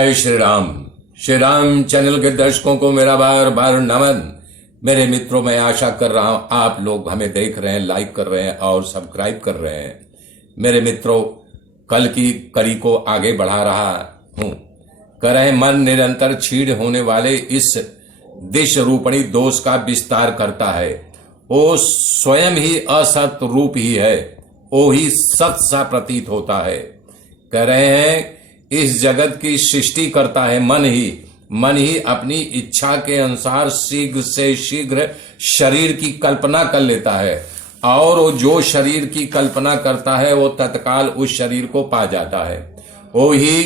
जय श्री राम। श्री राम चैनल के दर्शकों को मेरा बार बार नमन। मेरे मित्रों, मैं आशा कर रहा हूं आप लोग हमें देख रहे हैं, लाइक कर रहे हैं और सब्सक्राइब कर रहे हैं। मेरे मित्रों, कल की कड़ी को आगे बढ़ा रहा हूं। कर रहे मन निरंतर क्षीण होने वाले इस दिश रूपणी दोष का विस्तार करता है। वो स्वयं ही असत रूप ही है, वो ही सत सा प्रतीत होता है। कह रहे हैं इस जगत की सृष्टि करता है मन ही अपनी इच्छा के अनुसार शीघ्र से शीघ्र शरीर की कल्पना कर लेता है और वो जो शरीर की कल्पना करता है वो तत्काल उस शरीर को पा जाता है। वो ही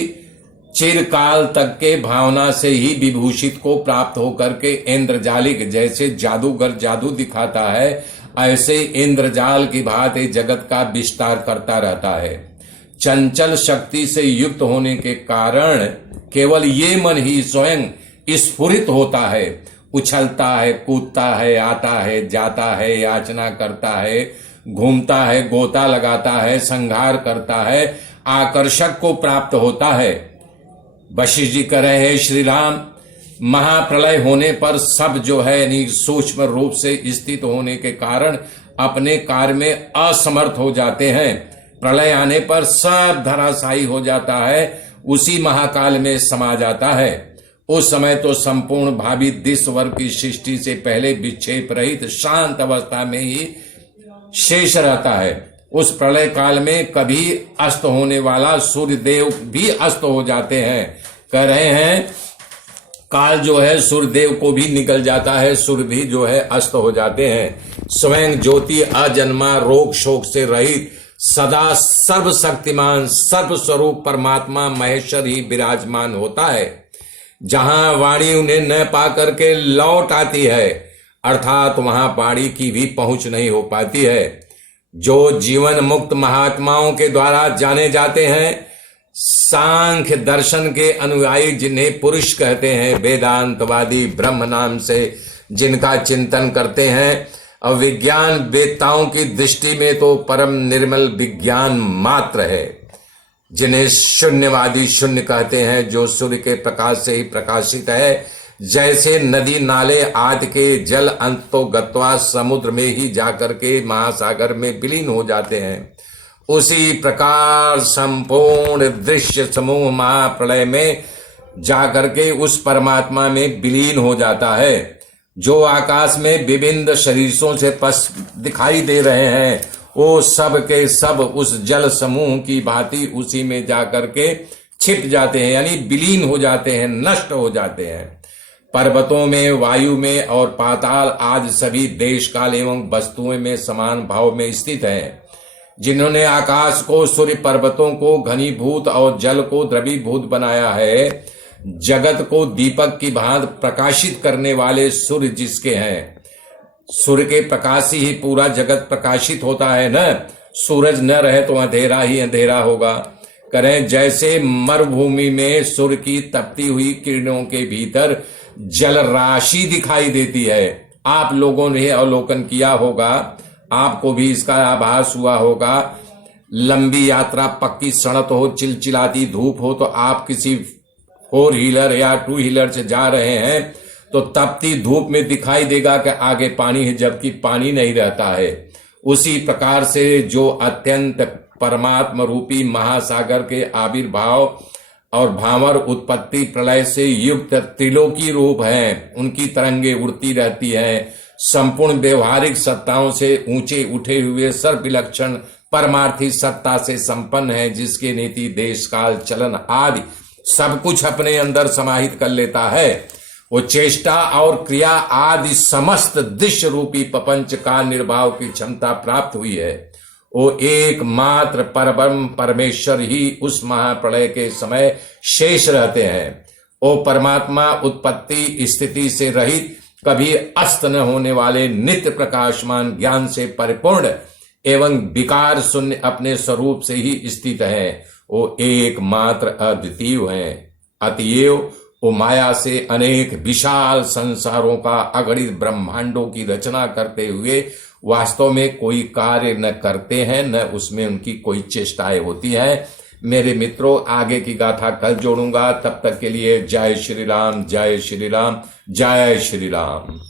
चिरकाल तक के भावना से ही विभूषित को प्राप्त होकर के इंद्रजालिक जैसे जादूगर जादू दिखाता है, ऐसे इंद्रजाल की भांति जगत का विस्तार करता रहता है। चंचल शक्ति से युक्त होने के कारण केवल ये मन ही स्वयं स्फुरित होता है, उछलता है, कूदता है, आता है, जाता है, याचना करता है, घूमता है, गोता लगाता है, संहार करता है, आकर्षक को प्राप्त होता है। वशिष्ठ जी कह रहे हैं श्री राम, महाप्रलय होने पर सब जो है यानी सूक्ष्म रूप से स्थित होने के कारण अपने कार्य में असमर्थ हो जाते हैं। प्रलय आने पर सब धराशायी हो जाता है, उसी महाकाल में समा जाता है। उस समय तो संपूर्ण भावी दिश वर्ग की सृष्टि से पहले विक्षेप रहित शांत अवस्था में ही शेष रहता है। उस प्रलय काल में कभी अस्त होने वाला सूर्य देव भी अस्त हो जाते हैं। कह रहे हैं काल जो है सूर्य देव को भी निकल जाता है, सूर्य भी जो है अस्त हो जाते हैं। स्वयं ज्योति अजन्मा रोग शोक से रहित सदा सर्वशक्तिमान सर्वस्वरूप परमात्मा महेश्वर ही विराजमान होता है। जहां वाणी उन्हें न पा करके लौट आती है, अर्थात वहां वाणी की भी पहुंच नहीं हो पाती है। जो जीवन मुक्त महात्माओं के द्वारा जाने जाते हैं, सांख्य दर्शन के अनुयायी जिन्हें पुरुष कहते हैं, वेदांतवादी ब्रह्म नाम से जिनका चिंतन करते हैं, और विज्ञान वेत्ताओं की दृष्टि में तो परम निर्मल विज्ञान मात्र है, जिन्हें शून्यवादी शून्य कहते हैं, जो सूर्य के प्रकाश से ही प्रकाशित है। जैसे नदी नाले आदि के जल अंत तो गत्वा समुद्र में ही जाकर के महासागर में विलीन हो जाते हैं, उसी प्रकार संपूर्ण दृश्य समूह महाप्रलय में जाकर के उस परमात्मा में विलीन हो जाता है। जो आकाश में विभिन्न शरीरों से दिखाई दे रहे हैं, वो सब के सब उस जल समूह की भांति उसी में जाकर के छिप जाते हैं, यानी विलीन हो जाते हैं, नष्ट हो जाते हैं। पर्वतों में, वायु में और पाताल आदि सभी देश काल एवं वस्तुओं में समान भाव में स्थित हैं। जिन्होंने आकाश को, सूर्य पर्वतों को घनीभूत और जल को द्रवीभूत बनाया है, जगत को दीपक की भांति प्रकाशित करने वाले सूर्य जिसके हैं, सूर्य के प्रकाश ही पूरा जगत प्रकाशित होता है न। सूरज न रहे तो अंधेरा ही अंधेरा होगा। करें जैसे मरुभूमि में सूर्य की तपती हुई किरणों के भीतर जल राशि दिखाई देती है। आप लोगों ने अवलोकन किया होगा, आपको भी इसका आभास हुआ होगा। लंबी यात्रा, पक्की सड़क हो, चिलचिलाती धूप हो, तो आप किसी 4 व्हीलर या 2 व्हीलर से जा रहे हैं तो तपती धूप में दिखाई देगा कि आगे पानी है, जबकि पानी नहीं रहता है। उसी प्रकार से जो अत्यंत परमात्मा रूपी महासागर के आविर्भाव और भावर उत्पत्ति प्रलय से युक्त त्रिलोकी रूप हैं, उनकी तरंगे उड़ती रहती हैं। संपूर्ण व्यवहारिक सत्ताओं से ऊंचे उठे हुए सर्वविलक्षण परमार्थी सत्ता से संपन्न है, जिसके नीति देश काल चलन आदि सब कुछ अपने अंदर समाहित कर लेता है। वो चेष्टा और क्रिया आदि समस्त दृश्य रूपी प्रपंच का निर्वाह की क्षमता प्राप्त हुई है। वो एकमात्र परब्रह्म परमेश्वर ही उस महाप्रलय के समय शेष रहते हैं। वो परमात्मा उत्पत्ति स्थिति से रहित, कभी अस्त न होने वाले, नित्य प्रकाशमान, ज्ञान से परिपूर्ण एवं विकार शून्य अपने स्वरूप से ही स्थित है। वो एकमात्र अद्वितीय है। अतएव वो माया से अनेक विशाल संसारों का अगणित ब्रह्मांडों की रचना करते हुए वास्तव में कोई कार्य न करते हैं, न उसमें उनकी कोई चेष्टाएं होती हैं। मेरे मित्रों, आगे की गाथा कल जोड़ूंगा। तब तक के लिए जय श्री राम, जय श्री राम, जय श्री राम।